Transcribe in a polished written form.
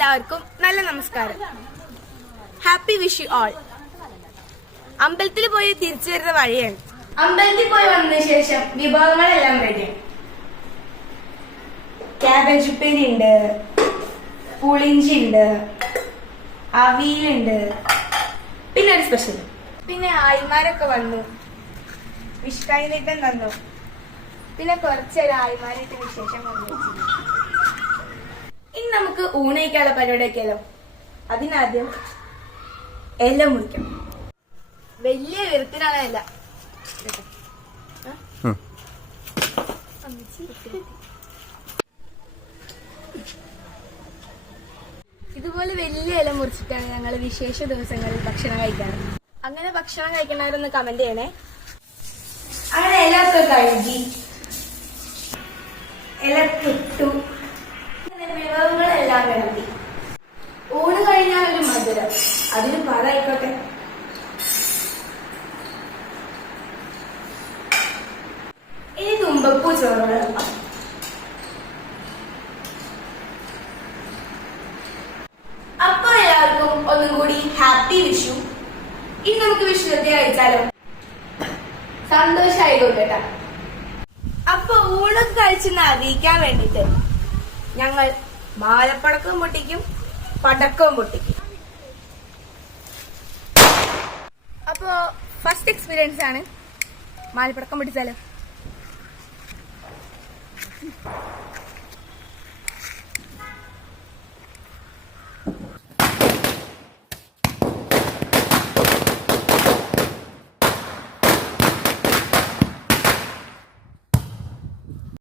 എല്ലാവർക്കും നല്ല നമസ്കാരം. Happy wish you all. അമ്പലത്തിൽ പോയി തിരിച്ചു വരുന്ന വഴിയാണ്. അമ്പലത്തിൽ പോയി വന്നതിന് ശേഷം വിഭവങ്ങളെല്ലാം റെഡിയാണ്. ക്യാബേജ് ഉപ്പേരി ഉണ്ട്, പുളിഞ്ചി ഉണ്ട്, അവിയലുണ്ട്, പിന്നെ ഒരു സ്പെഷ്യൽ. പിന്നെ ആയിമാരൊക്കെ വന്നു, വിഷ് കൈനീട്ടം തന്നു. പിന്നെ കുറച്ചേരം ആയിമാരായിട്ട് വിശേഷം പറഞ്ഞു. ഇനി നമുക്ക് ഊണയിക്കാനുള്ള പരിപാടിയൊക്കെയല്ലോ. അതിനാദ്യം എല്ലാം മുറിക്കണം. വലിയ വിരുത്തിനാണല്ല. ഇതുപോലെ വലിയ ഇല മുറിച്ചിട്ടാണ് ഞങ്ങൾ വിശേഷ ദിവസങ്ങളിൽ ഭക്ഷണം കഴിക്കാറ്. അങ്ങനെ ഭക്ഷണം കഴിക്കണവരൊന്ന് കമന്റ് ചെയ്യണേ. അങ്ങനെ ഇലൊക്കെ കഴുകി ഇല കിട്ടു, വിഭവങ്ങളെല്ലാം കിടത്തി. ഊണ് കഴിഞ്ഞാൽ ഒരു മധുരം, അതിന് പാടായിക്കോട്ടെ. ഇനി തുമ്പപ്പൂ ചോറ്. അപ്പൊ എല്ലാവർക്കും ഒന്നും കൂടി ഹാപ്പി വിഷു. ഇനി നമുക്ക് വിഷുവത്തെ കഴിച്ചാലോ? സന്തോഷായിക്കോട്ടെ. അപ്പൊ ഊണൊക്കെ കഴിച്ചെന്ന് അറിയിക്കാൻ വേണ്ടിട്ട് ഞങ്ങൾ മാലപ്പടക്കവും പൊട്ടിക്കും, പടക്കവും പൊട്ടിക്കും. അപ്പോ ഫസ്റ്റ് എക്സ്പീരിയൻസ് ആണ്. മാലപ്പടക്കം പൊട്ടിച്ചാലോ?